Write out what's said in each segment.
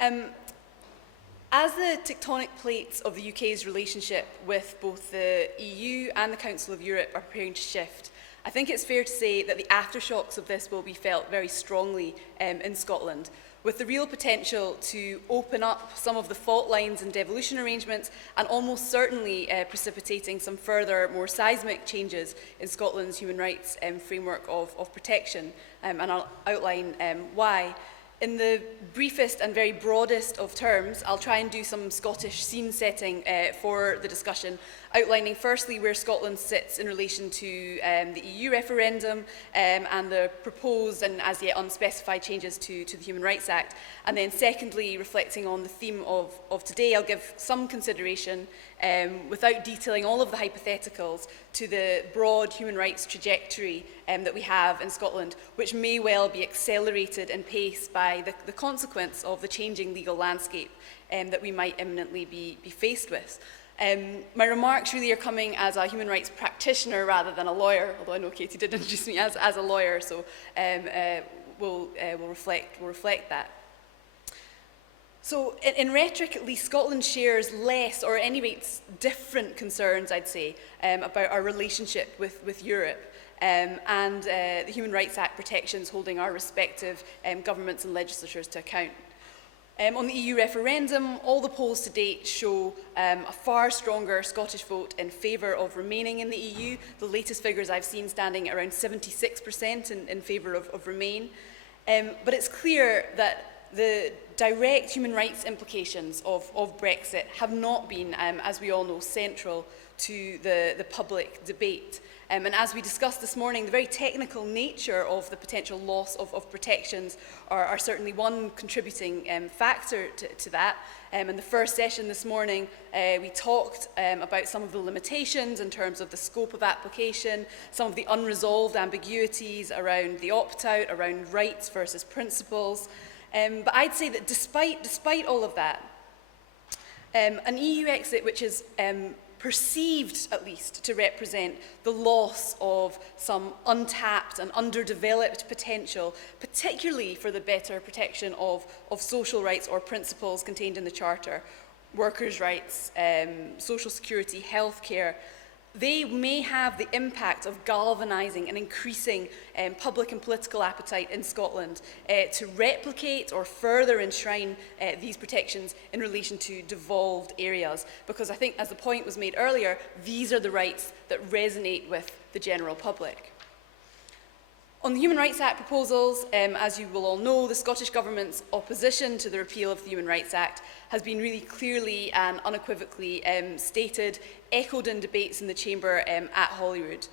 As the tectonic plates of the UK's relationship with both the EU and the Council of Europe are preparing to shift, I think it's fair to say that the aftershocks of this will be felt very strongly in Scotland, with the real potential to open up some of the fault lines and devolution arrangements and almost certainly precipitating some further, more seismic changes in Scotland's human rights framework of protection. And I'll outline why. In the briefest and very broadest of terms, I'll try and do some Scottish scene setting for the discussion, outlining firstly where Scotland sits in relation to the EU referendum and the proposed and as yet unspecified changes to the Human Rights Act, and then secondly reflecting on the theme of today. I'll give some consideration without detailing all of the hypotheticals to the broad human rights trajectory that we have in Scotland, which may well be accelerated in pace by the consequence of the changing legal landscape that we might imminently be faced with. My remarks really are coming as a human rights practitioner rather than a lawyer, although I know Katie did introduce me as a lawyer, so we'll reflect that. So in rhetoric, at least, Scotland shares less, or at any rate different concerns, I'd say, about our relationship with Europe and the Human Rights Act protections holding our respective governments and legislatures to account. On the EU referendum, all the polls to date show a far stronger Scottish vote in favour of remaining in the EU. The latest figures I've seen standing at around 76% in favour of remain. But it's clear that the direct human rights implications of Brexit have not been, as we all know, central to the public debate. And as we discussed this morning, the very technical nature of the potential loss of protections are certainly one contributing factor to that. In the first session this morning, we talked about some of the limitations in terms of the scope of application, some of the unresolved ambiguities around the opt-out, around rights versus principles. But I'd say that despite all of that, an EU exit which is perceived, at least, to represent the loss of some untapped and underdeveloped potential, particularly for the better protection of social rights or principles contained in the Charter, workers' rights, social security, healthcare. They may have the impact of galvanising and increasing public and political appetite in Scotland to replicate or further enshrine these protections in relation to devolved areas. Because I think, as the point was made earlier, these are the rights that resonate with the general public. On the Human Rights Act proposals, as you will all know, the Scottish Government's opposition to the repeal of the Human Rights Act has been really clearly and unequivocally stated, echoed in debates in the Chamber at Holyrood.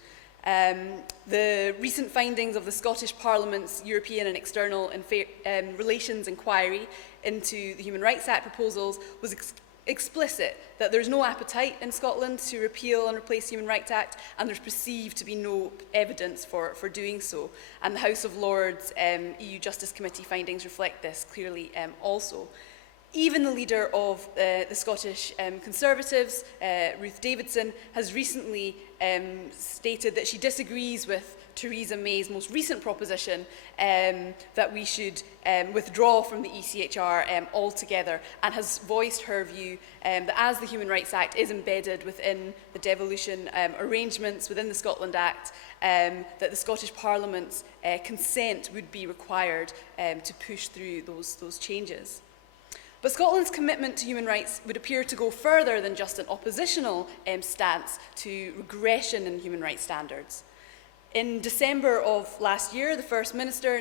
The recent findings of the Scottish Parliament's European and External Relations Inquiry into the Human Rights Act proposals was explicit that there's no appetite in Scotland to repeal and replace the Human Rights Act, and there's perceived to be no evidence for doing so. And the House of Lords EU Justice Committee findings reflect this clearly also. Even the leader of the Scottish Conservatives, Ruth Davidson, has recently stated that she disagrees with Theresa May's most recent proposition that we should withdraw from the ECHR altogether, and has voiced her view that as the Human Rights Act is embedded within the devolution arrangements within the Scotland Act, that the Scottish Parliament's consent would be required to push through those changes. But Scotland's commitment to human rights would appear to go further than just an oppositional stance to regression in human rights standards. In December of last year, the First Minister,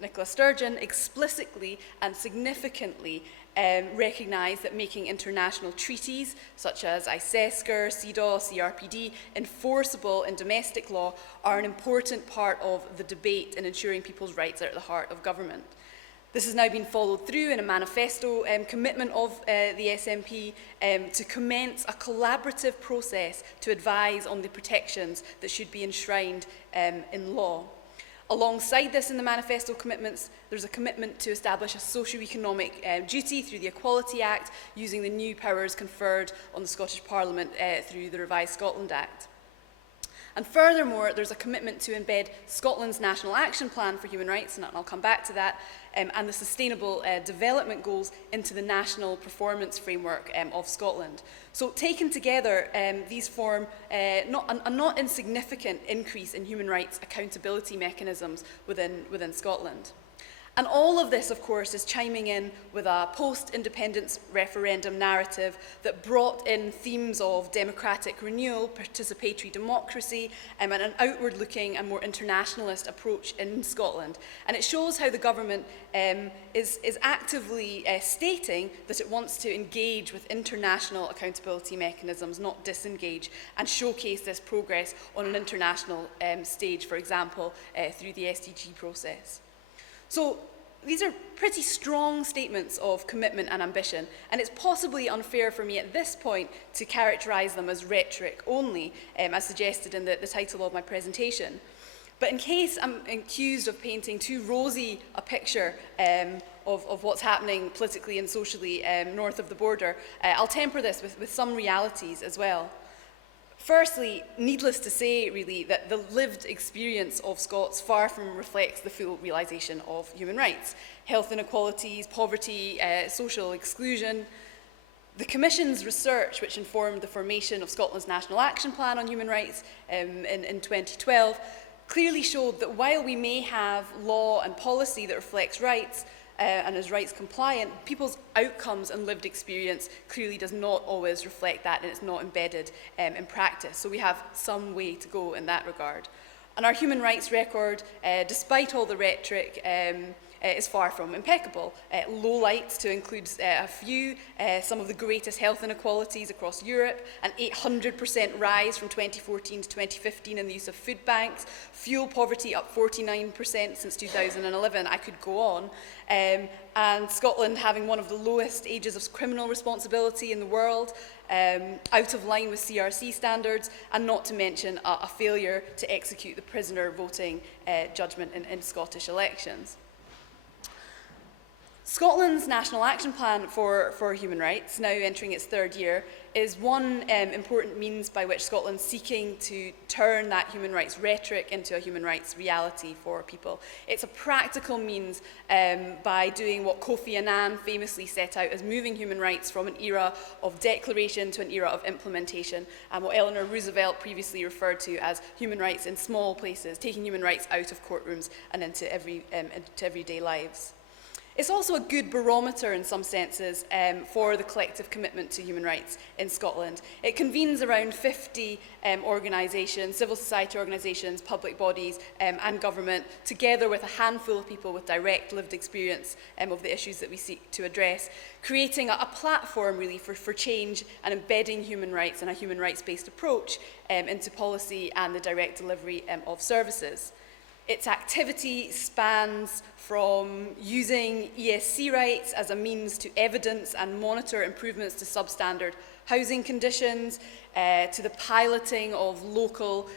Nicola Sturgeon, explicitly and significantly recognised that making international treaties, such as ICESCR, CEDAW, CRPD, enforceable in domestic law are an important part of the debate in ensuring people's rights are at the heart of government. This has now been followed through in a manifesto commitment of the SNP to commence a collaborative process to advise on the protections that should be enshrined in law. Alongside this in the manifesto commitments, there's a commitment to establish a socio-economic duty through the Equality Act, using the new powers conferred on the Scottish Parliament through the revised Scotland Act. And furthermore, there's a commitment to embed Scotland's National Action Plan for Human Rights, and I'll come back to that, and the Sustainable Development Goals into the National Performance Framework of Scotland. So taken together, these form a not insignificant increase in human rights accountability mechanisms within Scotland. And all of this, of course, is chiming in with a post-independence referendum narrative that brought in themes of democratic renewal, participatory democracy, and an outward-looking and more internationalist approach in Scotland. And it shows how the government is actively stating that it wants to engage with international accountability mechanisms, not disengage, and showcase this progress on an international stage, for example, through the SDG process. So these are pretty strong statements of commitment and ambition, and it's possibly unfair for me at this point to characterise them as rhetoric only, as suggested in the title of my presentation. But in case I'm accused of painting too rosy a picture of what's happening politically and socially north of the border, I'll temper this with some realities as well. Firstly, needless to say, really, that the lived experience of Scots far from reflects the full realisation of human rights. Health inequalities, poverty, social exclusion. The Commission's research, which informed the formation of Scotland's National Action Plan on Human Rights in 2012, clearly showed that while we may have law and policy that reflects rights, and is rights compliant, people's outcomes and lived experience clearly does not always reflect that, and it's not embedded in practice. So we have some way to go in that regard. And our human rights record, despite all the rhetoric, is far from impeccable. Lowlights, to include a few, some of the greatest health inequalities across Europe, an 800% rise from 2014 to 2015 in the use of food banks, fuel poverty up 49% since 2011, I could go on, and Scotland having one of the lowest ages of criminal responsibility in the world, out of line with CRC standards, and not to mention a failure to execute the prisoner voting judgment in Scottish elections. Scotland's National Action Plan for Human Rights, now entering its third year, is one important means by which Scotland's seeking to turn that human rights rhetoric into a human rights reality for people. It's a practical means by doing what Kofi Annan famously set out as moving human rights from an era of declaration to an era of implementation, and what Eleanor Roosevelt previously referred to as human rights in small places, taking human rights out of courtrooms and into everyday lives. It's also a good barometer in some senses for the collective commitment to human rights in Scotland. It convenes around 50 organisations, civil society organisations, public bodies and government, together with a handful of people with direct lived experience of the issues that we seek to address, creating a platform really for change and embedding human rights and a human rights-based approach into policy and the direct delivery of services. Its activity spans from using ESC rights as a means to evidence and monitor improvements to substandard housing conditions, to the piloting of local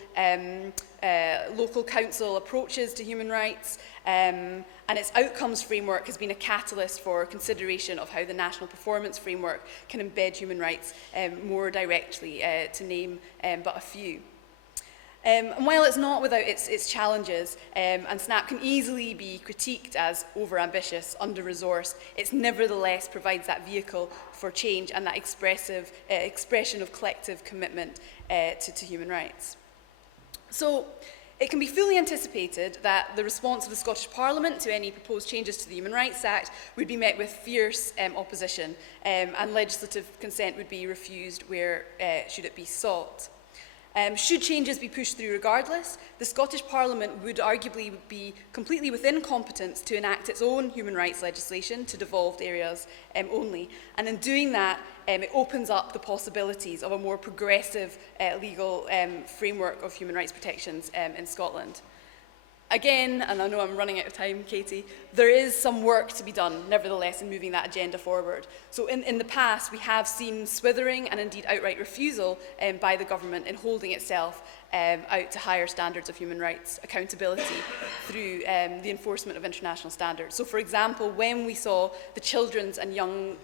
council approaches to human rights, and its outcomes framework has been a catalyst for consideration of how the National Performance Framework can embed human rights more directly, to name but a few. And while it's not without its challenges, and SNAP can easily be critiqued as over-ambitious, under-resourced, it nevertheless provides that vehicle for change and that expression of collective commitment to human rights. So it can be fully anticipated that the response of the Scottish Parliament to any proposed changes to the Human Rights Act would be met with fierce opposition, and legislative consent would be refused where should it be sought. Should changes be pushed through regardless, the Scottish Parliament would arguably be completely within competence to enact its own human rights legislation to devolved areas only. And in doing that, it opens up the possibilities of a more progressive legal framework of human rights protections in Scotland. Again, and I know I'm running out of time, Katie, there is some work to be done, nevertheless, in moving that agenda forward. So in the past, we have seen swithering and indeed outright refusal by the government in holding itself out to higher standards of human rights accountability through the enforcement of international standards. So for example, when we saw the Children's and Young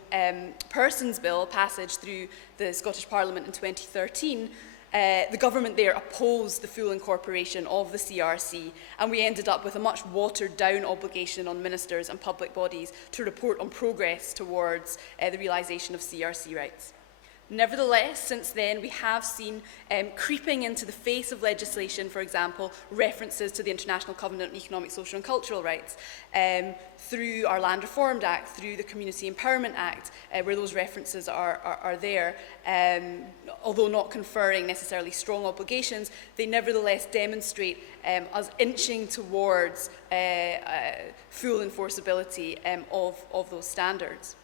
Persons Bill passage through the Scottish Parliament in 2013, the government there opposed the full incorporation of the CRC, and we ended up with a much watered-down obligation on ministers and public bodies to report on progress towards the realisation of CRC rights. Nevertheless, since then, we have seen creeping into the face of legislation, for example, references to the International Covenant on Economic, Social and Cultural Rights, through our Land Reformed Act, through the Community Empowerment Act, where those references are there. Although not conferring necessarily strong obligations, they nevertheless demonstrate us inching towards full enforceability of those standards.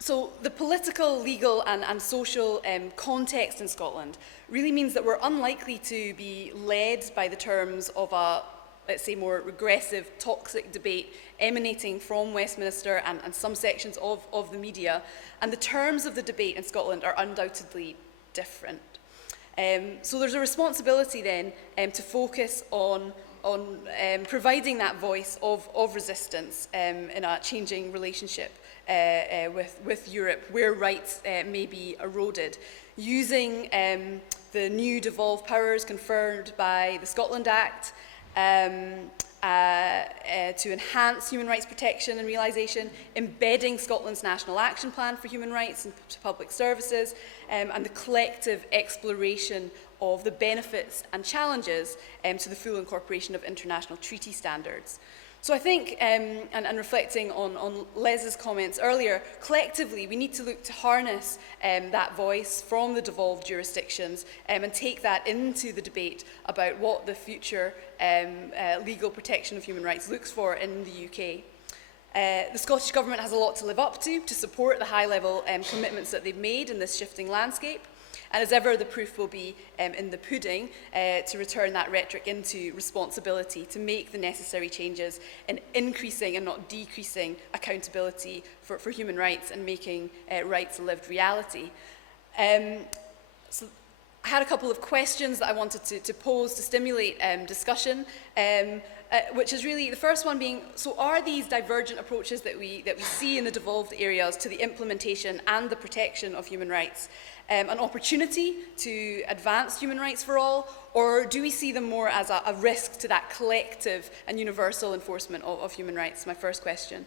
So the political, legal and social context in Scotland really means that we're unlikely to be led by the terms of a, let's say, more regressive, toxic debate emanating from Westminster and some sections of the media. And the terms of the debate in Scotland are undoubtedly different. So there's a responsibility then to focus on providing that voice of resistance in a changing relationship with Europe, where rights may be eroded, using the new devolved powers conferred by the Scotland Act to enhance human rights protection and realisation, embedding Scotland's National Action Plan for Human Rights into public services, and the collective exploration of the benefits and challenges to the full incorporation of international treaty standards. So I think, and reflecting on Les's comments earlier, collectively we need to look to harness that voice from the devolved jurisdictions and take that into the debate about what the future legal protection of human rights looks for in the UK. The Scottish Government has a lot to live up to support the high-level commitments that they've made in this shifting landscape. And as ever, the proof will be in the pudding to return that rhetoric into responsibility, to make the necessary changes in increasing and not decreasing accountability for human rights and making rights a lived reality. So I had a couple of questions that I wanted to pose to stimulate discussion, which is really the first one being, so are these divergent approaches that we see in the devolved areas to the implementation and the protection of human rights an opportunity to advance human rights for all, or do we see them more as a risk to that collective and universal enforcement of human rights? My first question.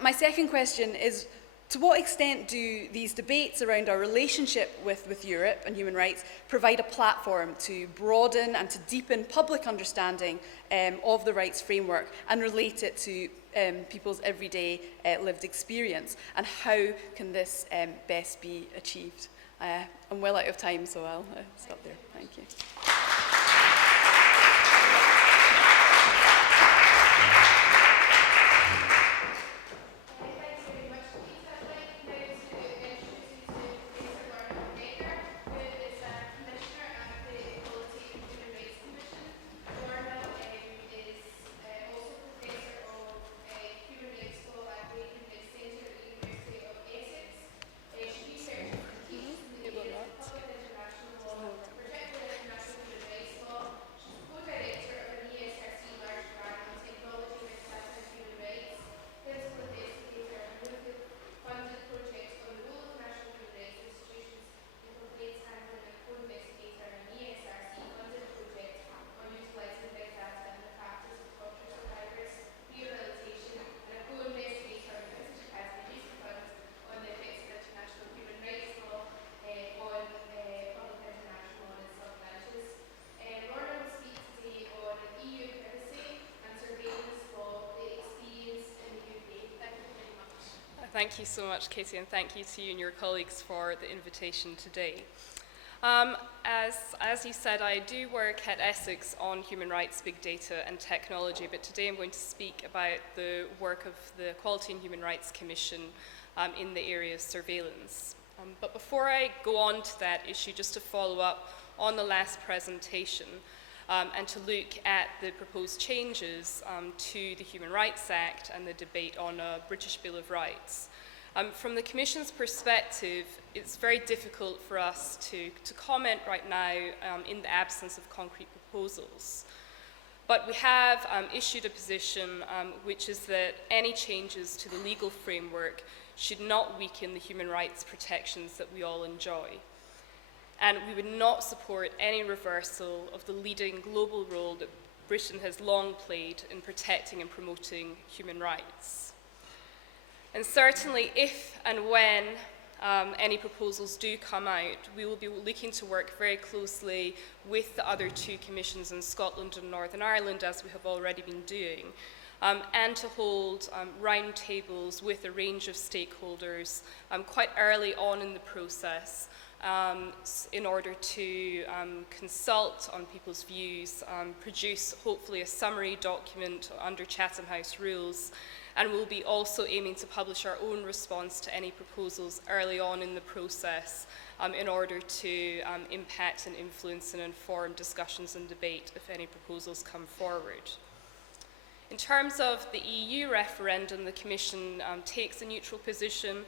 My second question is, to what extent do these debates around our relationship with Europe and human rights provide a platform to broaden and to deepen public understanding of the rights framework and relate it to people's everyday lived experience? And how can this best be achieved? I'm well out of time, so I'll stop there. Thank you. Thanks very much, Kavita. I'd like now to introduce you to Professor Lorna McGregor, who is a Commissioner at the Equality and Human Rights Commission. Lorna is also Professor of Human Rights Law at the Human Rights Centre at the University of Essex. She researches and teaches in the area of public international law, particularly international human rights law. She's co-director of an ESRC large grant on technology with and human rights, principal investigator of a Newfield-funded project on the role of national human rights institutions in complaints handling, and co-investigator of an ESRC-funded project on utilising big data and the factors of torture survivors, rehabilitation, and a co-investigator of the Youth Fund on the effects of international human rights law on public international and its sub-branches. Lorna will speak today on EU privacy and surveillance law, the experience in the UK. Thank you very much. Thank you so much, Katie, and thank you to you and your colleagues for the invitation today. As you said, I do work at Essex on human rights, big data and technology, but today I'm going to speak about the work of the Equality and Human Rights Commission in the area of surveillance. But before I go on to that issue, just to follow up on the last presentation and to look at the proposed changes to the Human Rights Act and the debate on a British Bill of Rights. From the Commission's perspective, it's very difficult for us to comment right now in the absence of concrete proposals. But we have issued a position which is that any changes to the legal framework should not weaken the human rights protections that we all enjoy. and we would not support any reversal of the leading global role that Britain has long played in protecting and promoting human rights. And certainly, if and when any proposals do come out, we will be looking to work very closely with the other two commissions in Scotland and Northern Ireland, as we have already been doing, and to hold roundtables with a range of stakeholders quite early on in the process in order to consult on people's views, produce hopefully a summary document under Chatham House rules, and we'll be also aiming to publish our own response to any proposals early on in the process in order to impact and influence and inform discussions and debate if any proposals come forward. In terms of the EU referendum, the Commission takes a neutral position,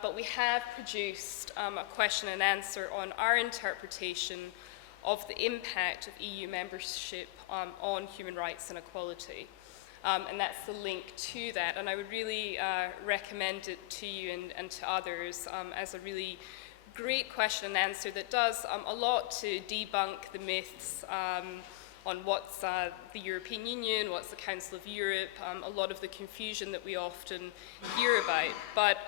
but we have produced a question and answer on our interpretation of the impact of EU membership on human rights and equality. And that's the link to that. And I would really recommend it to you and to others as a really great question and answer that does a lot to debunk the myths on what's the European Union, what's the Council of Europe, a lot of the confusion that we often hear about. But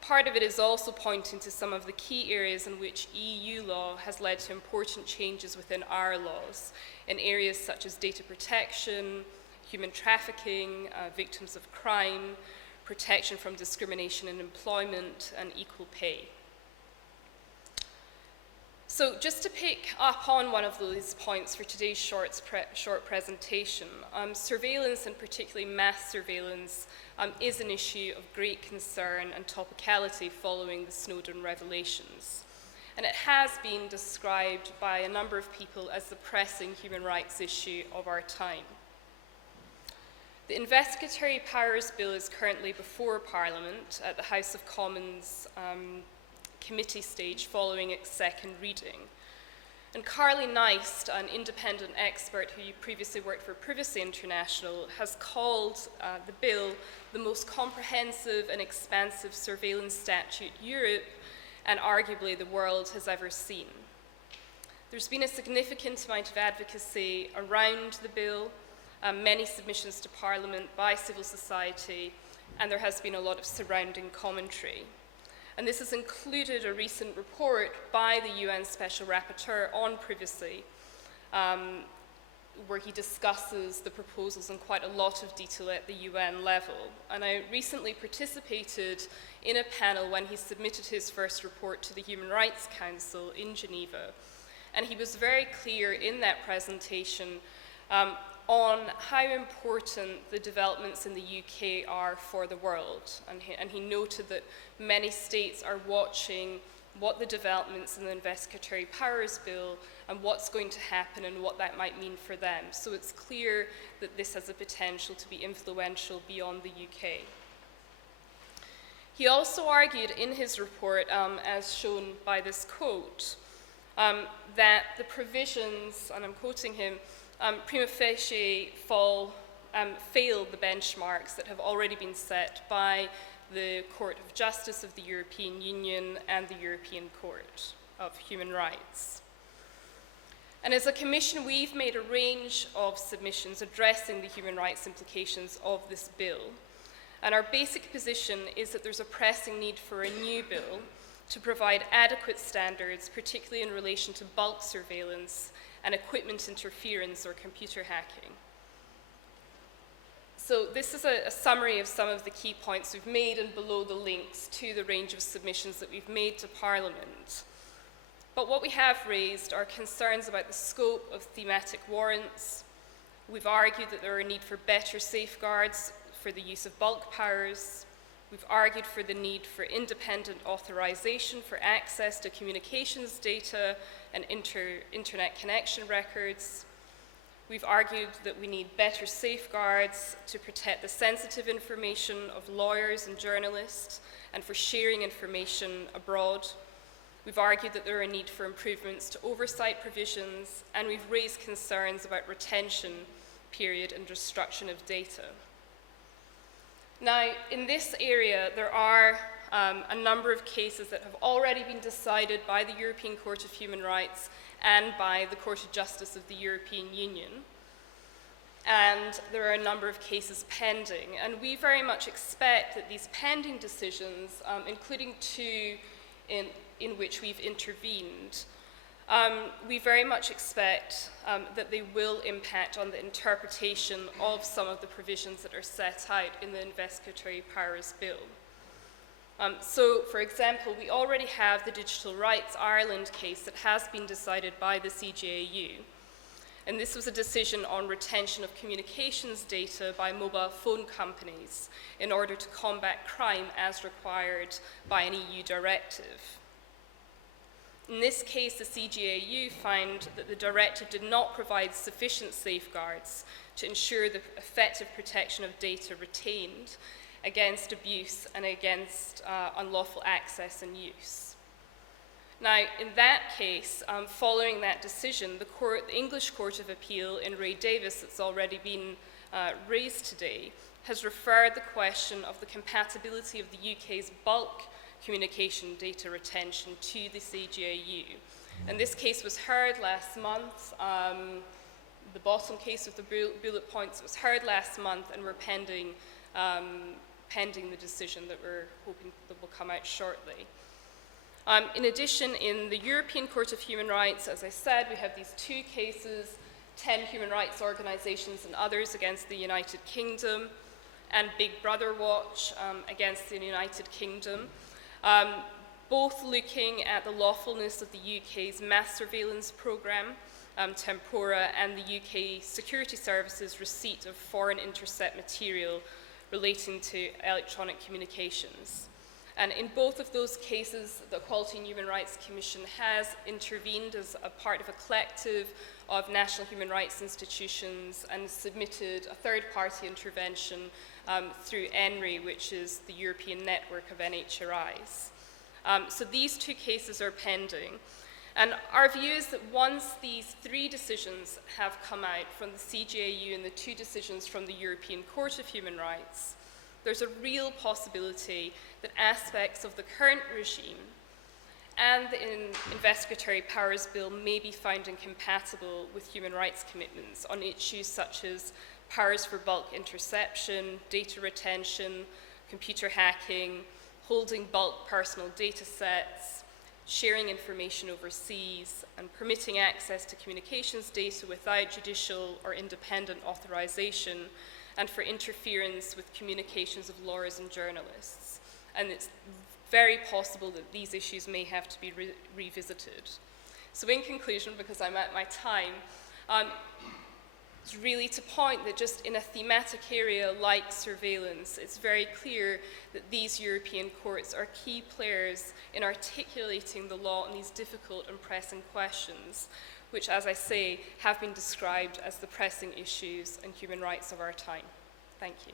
part of it is also pointing to some of the key areas in which EU law has led to important changes within our laws, in areas such as data protection, human trafficking, victims of crime, protection from discrimination in employment, and equal pay. So just to pick up on one of those points for today's short presentation, surveillance, and particularly mass surveillance, is an issue of great concern and topicality following the Snowden revelations. And it has been described by a number of people as the pressing human rights issue of our time. The Investigatory Powers Bill is currently before Parliament at the House of Commons committee stage following its second reading. And Carly Neist, an independent expert who previously worked for Privacy International, has called the bill the most comprehensive and expansive surveillance statute Europe and arguably the world has ever seen. There's been a significant amount of advocacy around the bill, many submissions to Parliament by civil society, and there has been a lot of surrounding commentary. And this has included a recent report by the UN Special Rapporteur on privacy, where he discusses the proposals in quite a lot of detail at the UN level. And I recently participated in a panel when he submitted his first report to the Human Rights Council in Geneva. And he was very clear in that presentation on how important the developments in the UK are for the world. And he noted that many states are watching what the developments in the Investigatory Powers Bill and what's going to happen and what that might mean for them. So it's clear that this has the potential to be influential beyond the UK. He also argued in his report, as shown by this quote, that the provisions, and I'm quoting him, prima facie fail the benchmarks that have already been set by the Court of Justice of the European Union and the European Court of Human Rights. And as a Commission, we've made a range of submissions addressing the human rights implications of this bill. And our basic position is that there's a pressing need for a new bill to provide adequate standards, particularly in relation to bulk surveillance and equipment interference or computer hacking. So this is a summary of some of the key points we've made, and below the links to the range of submissions that we've made to Parliament. But what we have raised are concerns about the scope of thematic warrants. We've argued that there are a need for better safeguards for the use of bulk powers. We've argued for the need for independent authorization for access to communications data and internet connection records. We've argued that we need better safeguards to protect the sensitive information of lawyers and journalists and for sharing information abroad. We've argued that there are a need for improvements to oversight provisions, and we've raised concerns about retention period and destruction of data. Now, in this area, there are a number of cases that have already been decided by the European Court of Human Rights and by the Court of Justice of the European Union. And there are a number of cases pending. And we very much expect that these pending decisions, including two in which we've intervened, we very much expect that they will impact on the interpretation of some of the provisions that are set out in the Investigatory Powers Bill. So, for example, we already have the Digital Rights Ireland case that has been decided by the CJAU. And this was a decision on retention of communications data by mobile phone companies in order to combat crime as required by an EU directive. In this case, the CJAU found that the directive did not provide sufficient safeguards to ensure the effective protection of data retained against abuse and against unlawful access and use. Now, in that case, following that decision, the English Court of Appeal in Ray Davis, that's already been raised today, has referred the question of the compatibility of the UK's bulk communication data retention to the CJAU. And this case was heard last month. The bottom case with the bullet points was heard last month, and we're pending the decision that we're hoping that will come out shortly. In addition, in the European Court of Human Rights, as I said, we have these two cases, 10 human rights organisations and others against the United Kingdom, and Big Brother Watch against the United Kingdom, both looking at the lawfulness of the UK's mass surveillance programme, Tempora, and the UK Security Service's receipt of foreign intercept material relating to electronic communications. And in both of those cases, the Equality and Human Rights Commission has intervened as a part of a collective of national human rights institutions and submitted a third-party intervention through ENRI, which is the European network of NHRIs. So these two cases are pending. And our view is that once these three decisions have come out from the CJAU and the two decisions from the European Court of Human Rights, there's a real possibility that aspects of the current regime and the Investigatory Powers Bill may be found incompatible with human rights commitments on issues such as powers for bulk interception, data retention, computer hacking, holding bulk personal data sets, sharing information overseas, and permitting access to communications data without judicial or independent authorization, and for interference with communications of lawyers and journalists. And it's very possible that these issues may have to be revisited. So in conclusion, because I'm at my time, it's really to point that just in a thematic area like surveillance, it's very clear that these European courts are key players in articulating the law on these difficult and pressing questions, which, as I say, have been described as the pressing issues and human rights of our time. Thank you.